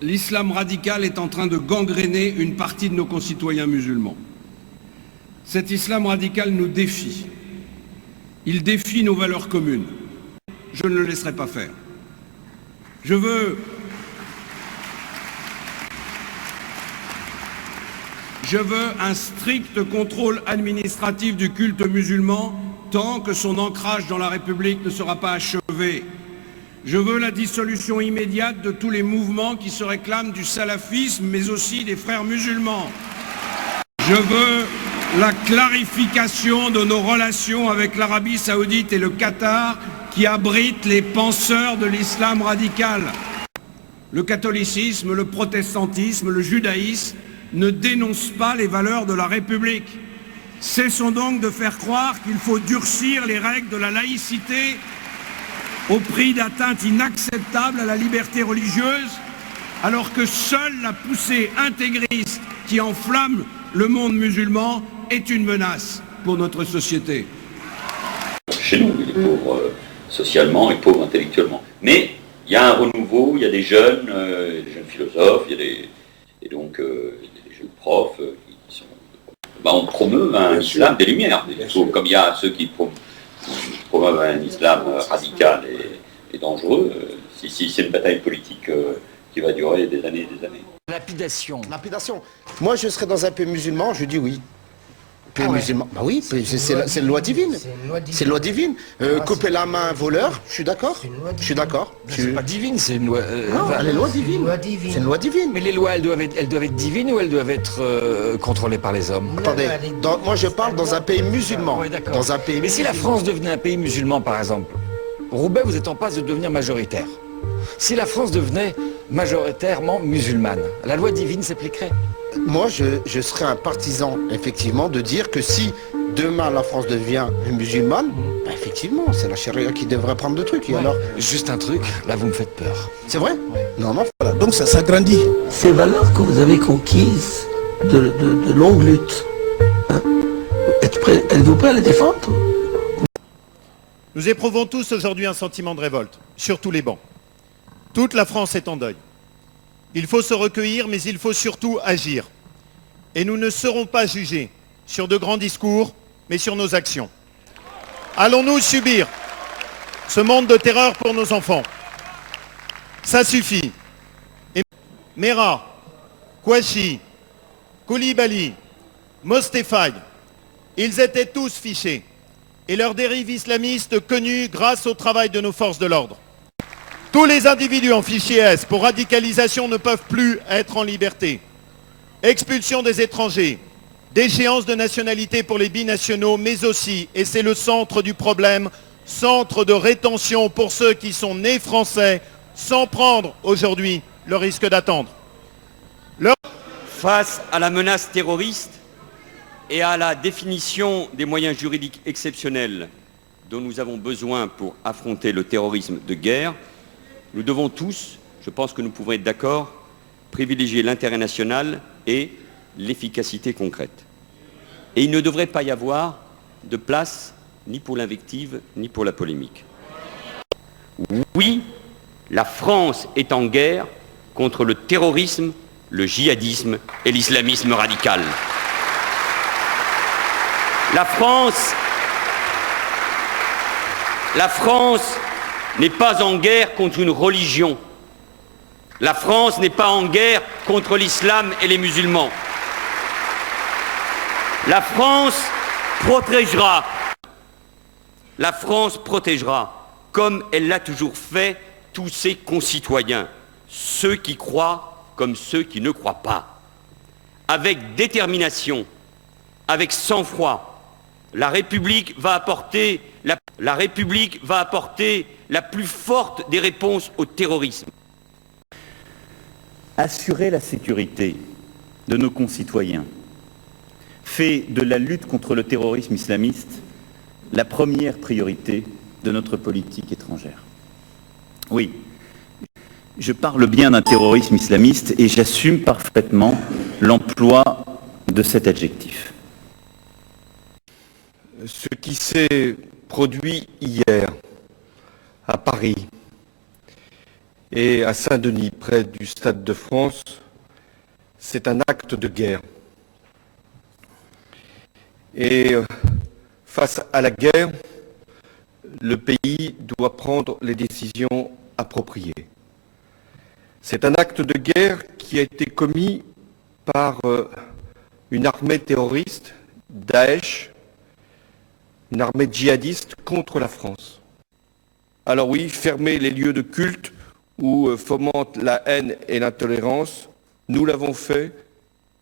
l'islam radical est en train de gangréner une partie de nos concitoyens musulmans. Cet islam radical nous défie. Il défie nos valeurs communes. Je ne le laisserai pas faire. Je veux un strict contrôle administratif du culte musulman tant que son ancrage dans la République ne sera pas achevé. Je veux la dissolution immédiate de tous les mouvements qui se réclament du salafisme, mais aussi des frères musulmans. Je veux la clarification de nos relations avec l'Arabie saoudite et le Qatar qui abritent les penseurs de l'islam radical. Le catholicisme, le protestantisme, le judaïsme ne dénoncent pas les valeurs de la République. Cessons donc de faire croire qu'il faut durcir les règles de la laïcité au prix d'atteintes inacceptables à la liberté religieuse, alors que seule la poussée intégriste qui enflamme le monde musulman est une menace pour notre société. Chez nous, il est pauvre socialement et pauvre intellectuellement. Mais il y a un renouveau, il y a des jeunes philosophes, il y a des jeunes profs qui sont... on promeut un islam des Lumières, comme il y a ceux qui promeuvent un islam radical et dangereux. Si c'est une bataille politique qui va durer des années et des années. Lapidation. Lapidation. Moi, je serais dans un pays musulman, je dis oui. Pays musulman. Bah oui, c'est une loi divine. C'est une loi divine. Couper la main à un voleur, je suis d'accord. Je suis d'accord. C'est pas divine, c'est une loi. Non, elle est loi divine. C'est une loi divine. Mais les lois, elles doivent être divines ou elles doivent être contrôlées par les hommes? Attendez, moi je parle dans un pays musulman. Oui, d'accord. Dans un pays Mais si la France devenait un pays musulman, par exemple, Roubaix, vous êtes en passe de devenir majoritaire. Si la France devenait majoritairement musulmane, la loi divine s'appliquerait? Moi, je serais un partisan, effectivement, de dire que si demain la France devient musulmane, bah, effectivement, c'est la charia qui devrait prendre le truc. Et alors... Juste un truc, là vous me faites peur. C'est vrai? Non, non. Voilà, donc ça s'agrandit. Ces valeurs que vous avez conquises de longue lutte, hein, êtes-vous prêt à les défendre? Nous éprouvons tous aujourd'hui un sentiment de révolte, sur tous les bancs. Toute la France est en deuil. Il faut se recueillir, mais il faut surtout agir. Et nous ne serons pas jugés sur de grands discours, mais sur nos actions. Allons-nous subir ce monde de terreur pour nos enfants? Ça suffit. Et Mera, Kouachi, Koulibaly, Mostefai, ils étaient tous fichés. Et leurs dérives islamistes connues grâce au travail de nos forces de l'ordre. Tous les individus en fichier S pour radicalisation ne peuvent plus être en liberté. Expulsion des étrangers, déchéance de nationalité pour les binationaux, mais aussi, et c'est le centre du problème, centre de rétention pour ceux qui sont nés français sans prendre aujourd'hui le risque d'attendre. Face à la menace terroriste et à la définition des moyens juridiques exceptionnels dont nous avons besoin pour affronter le terrorisme de guerre, nous devons tous, je pense que nous pouvons être d'accord, privilégier l'intérêt national et l'efficacité concrète. Et il ne devrait pas y avoir de place ni pour l'invective ni pour la polémique. Oui, la France est en guerre contre le terrorisme, le djihadisme et l'islamisme radical. La France n'est pas en guerre contre une religion. La France n'est pas en guerre contre l'islam et les musulmans. La France protégera, comme elle l'a toujours fait, tous ses concitoyens, ceux qui croient comme ceux qui ne croient pas. Avec détermination, avec sang-froid, la République va apporter la plus forte des réponses au terrorisme. Assurer la sécurité de nos concitoyens fait de la lutte contre le terrorisme islamiste la première priorité de notre politique étrangère. Oui, je parle bien d'un terrorisme islamiste et j'assume parfaitement l'emploi de cet adjectif. Ce qui s'est produit hier à Paris et à Saint-Denis, près du Stade de France, c'est un acte de guerre. Et face à la guerre, le pays doit prendre les décisions appropriées. C'est un acte de guerre qui a été commis par une armée terroriste, Daesh, une armée djihadiste contre la France. Alors oui, fermer les lieux de culte où fomentent la haine et l'intolérance, nous l'avons fait,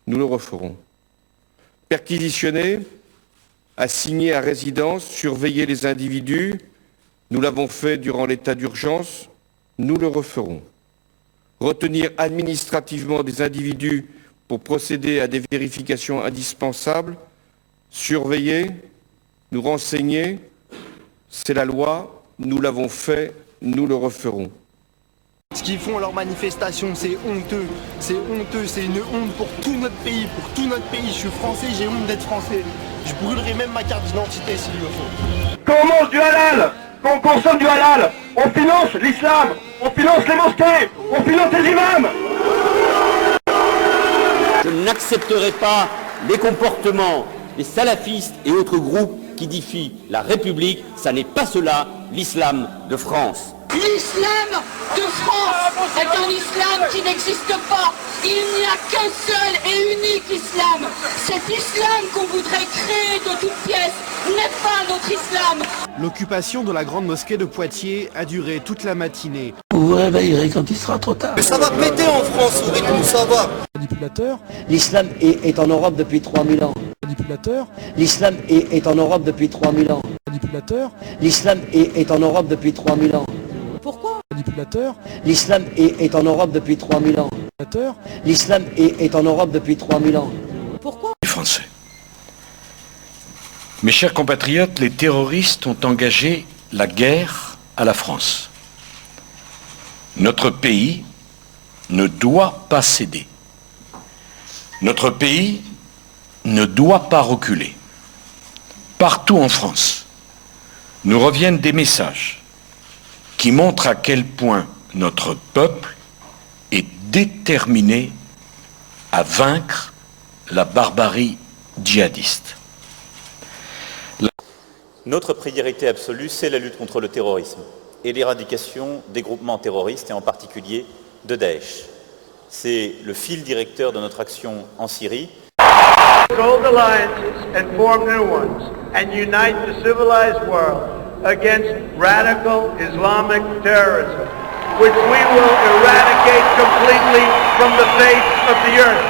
nous le referons. Perquisitionner, assigner à résidence, surveiller les individus, nous l'avons fait durant l'état d'urgence, nous le referons. Retenir administrativement des individus pour procéder à des vérifications indispensables, surveiller, nous renseigner, c'est la loi, nous l'avons fait, nous le referons. Ce qu'ils font à leurs manifestations, c'est honteux, c'est une honte pour tout notre pays, Je suis français, j'ai honte d'être français. Je brûlerai même ma carte d'identité s'il le faut. Quand on mange du halal, quand on consomme du halal, on finance l'islam, on finance les mosquées, on finance les imams. Je n'accepterai pas les comportements des salafistes et autres groupes qui défient la République. Ça n'est pas cela, l'islam de France. L'islam de France est un islam qui n'existe pas. Il n'y a qu'un seul et unique islam. Cet islam qu'on voudrait créer de toutes pièces n'est pas notre islam. L'occupation de la grande mosquée de Poitiers a duré toute la matinée. Vous vous réveillerez quand il sera trop tard. Mais ça va péter en France, au rythme où ça va. Manipulateur. L'islam est en Europe depuis 3000 ans. Manipulateur. L'islam est en Europe depuis 3000 ans. Manipulateur. L'islam est en Europe depuis 3000 ans. Pourquoi? Manipulateur. L'islam est en Europe depuis 3000 ans. Manipulateur. L'islam est en Europe depuis 3000 ans. Pourquoi? Les Français. Mes chers compatriotes, les terroristes ont engagé la guerre à la France. Notre pays ne doit pas céder. Notre pays ne doit pas reculer. Partout en France, nous reviennent des messages qui montrent à quel point notre peuple est déterminé à vaincre la barbarie djihadiste. Notre priorité absolue, c'est la lutte contre le terrorisme et l'éradication des groupements terroristes et en particulier de Daesh. C'est le fil directeur de notre action en Syrie. Old alliances and form new ones and unite the civilized world against radical Islamic terrorism, which we will eradicate completely from the face of the earth.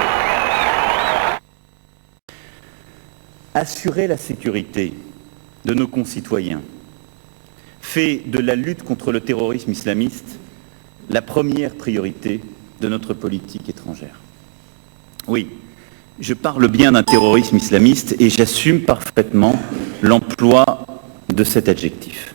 Assurer la sécurité de nos concitoyens fait de la lutte contre le terrorisme islamiste la première priorité de notre politique étrangère. Oui, je parle bien d'un terrorisme islamiste et j'assume parfaitement l'emploi de cet adjectif.